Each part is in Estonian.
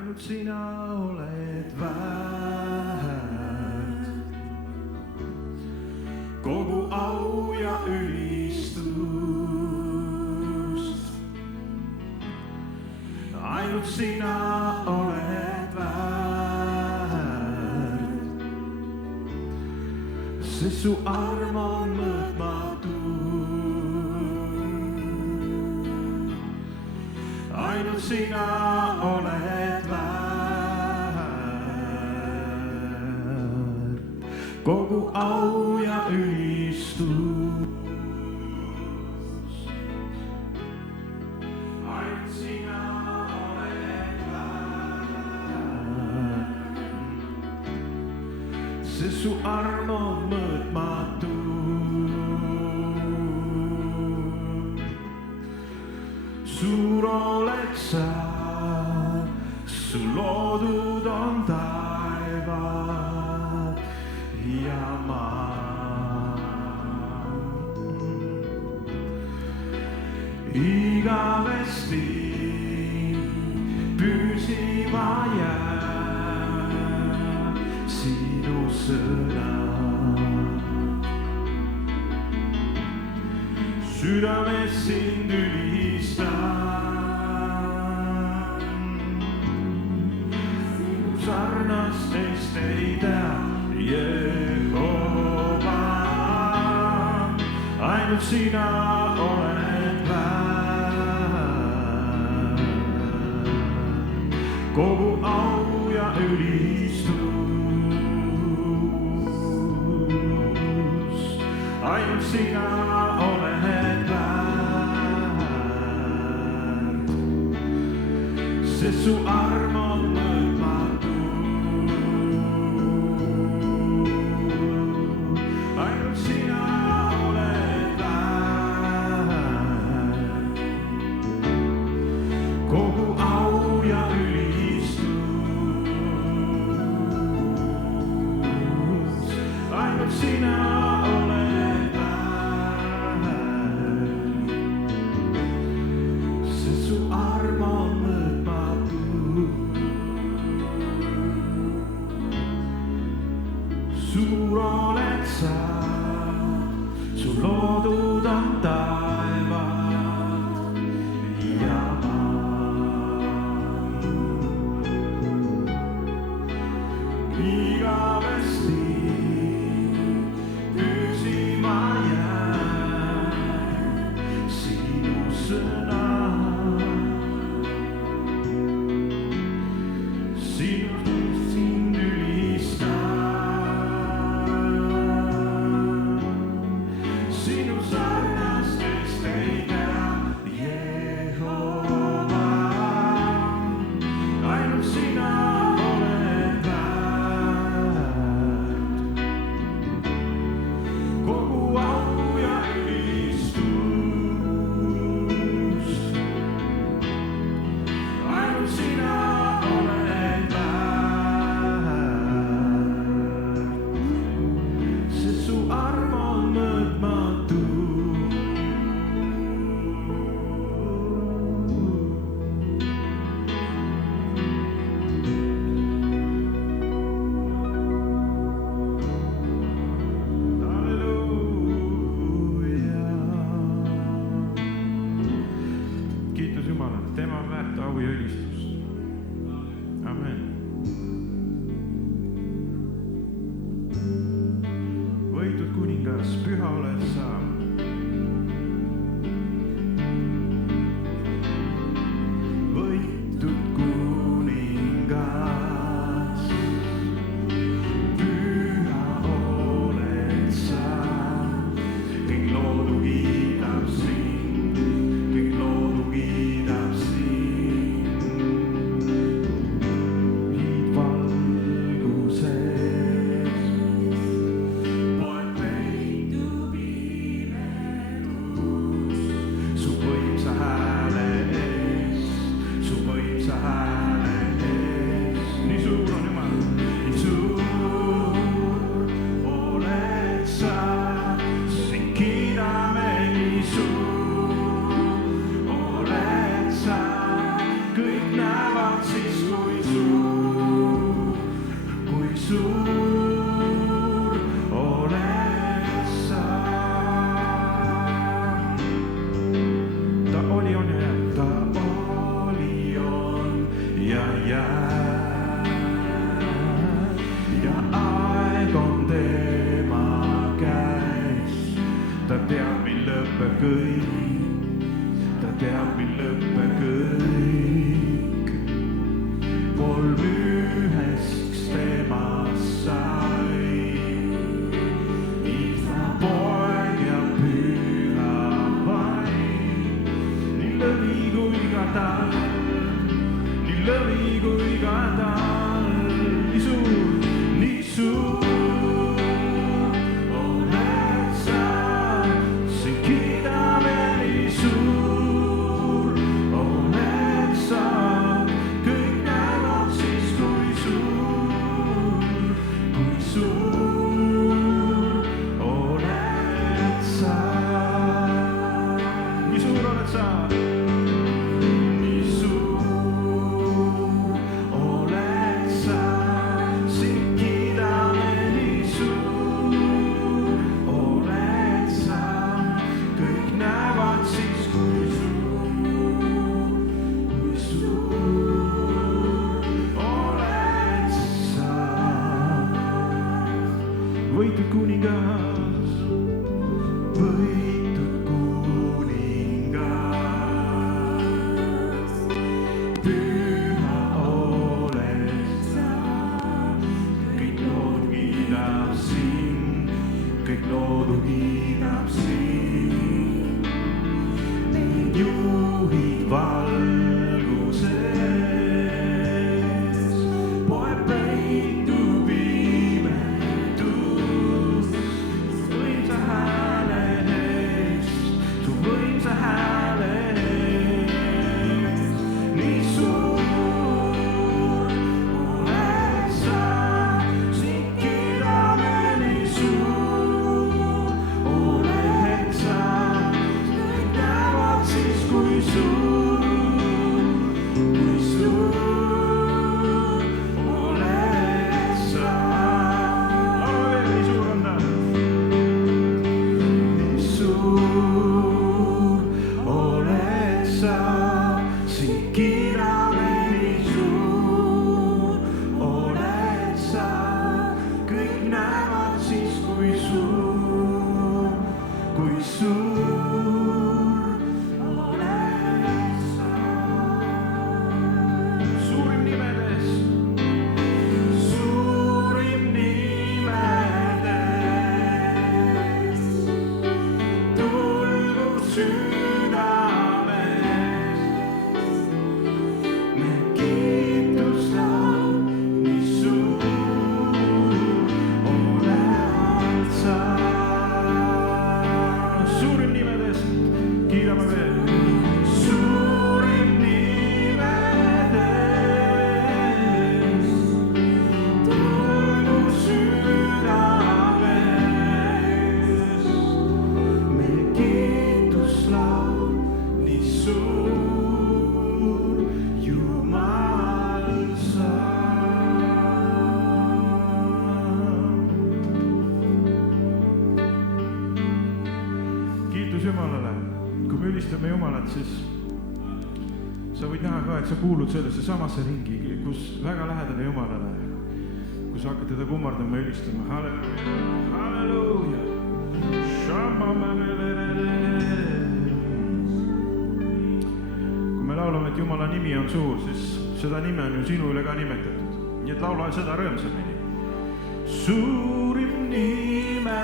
ainult sina oled väärt kogu au ja ülistust. Ainult sina oled väärt, sest su arm on mõõtmatu. Ainult sina oled väärt kogu au ja ülistus. Ainult sina oled väärt, sest su arm on mõõtmatu. Suur oled sa, su loodud on taevad ja maa. Igavesti püsima jääb sinu sõna. Südames sind sarnastest ei tea, Jehova. Ainult sina oled väärt kogu au ja ülistus. Ainult sina oled väärt, sest su arm on mõõtmatu. Suur oled sa, su loodud on taevad ja maa. Igavesti püsima jääb sinu sõna. Sind ülistab. Tema on väärt au ja ülistus. Amen. Võitud kuningas, püha oled sa. Võitud kuningas, püha oled sa. Kõik loodu kiidab sind, kõik loodu kiidab sind. Valguses poeg peitu pimeduses. võitud kuningas, püha oled sa, kõik loodu kiidab sind, kõik loodu kiidab sind. Meid juhid valguses, poeb peitu pimedus, su võimsa hääle eest, su võimsa hääle eest. Nii suur oled sa, sind kiidame, nii suur oled sa, kõik näevad siis, kui suur oled sa. Laulame veel, nii suur on ta. Nii suur oled sa, sind kiidame, nii suur oled sa, kõik näevad siis, kui suur oled sa. Suurim nimedest, suurim nimedest, tulgu südamest, me kiituslaul, nii suur oled sa. Suurim nimedest, kiidame veel. Suurim nimedest, tulgu südamest, me kiituslaul, nii suur Jumal sa. Kiitus Jumalale. Kui me ülistame Jumalat, siis sa võid näha ka, et sa kuulud sellesse samasse ringi, kus väga lähedane Jumalale, kus hakkad teda kummardama ja ülistama. Halleluuja, halleluuja. Kui me laulame, et Jumala nimi on suur, siis seda nime on ju sinu üle ka nimetatud. Nii et laula seda rõõmsamini. Suurim nime,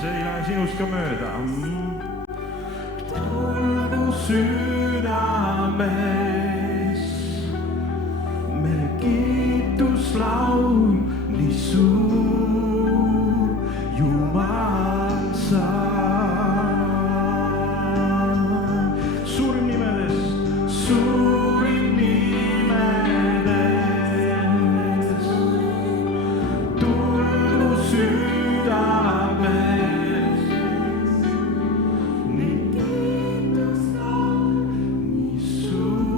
see ei lähe sinust ka mööda. Tulgu südames, me kiituslaul, nii suur Jumal sa. Suurim nimedest, suurim nimedest, tulgu südames, nii kiituslaul, nii suur.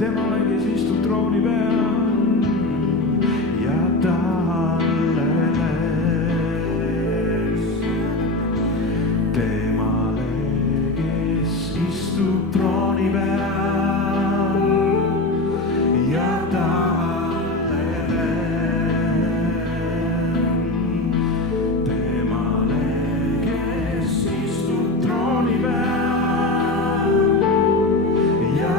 temale, kes istub trooni peal ja talleles. Temale, kes istub trooni peal ja talleles. Temale, kes istub trooni peal ja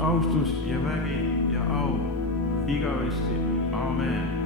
austus ja vägi ja au igavesti. Amen.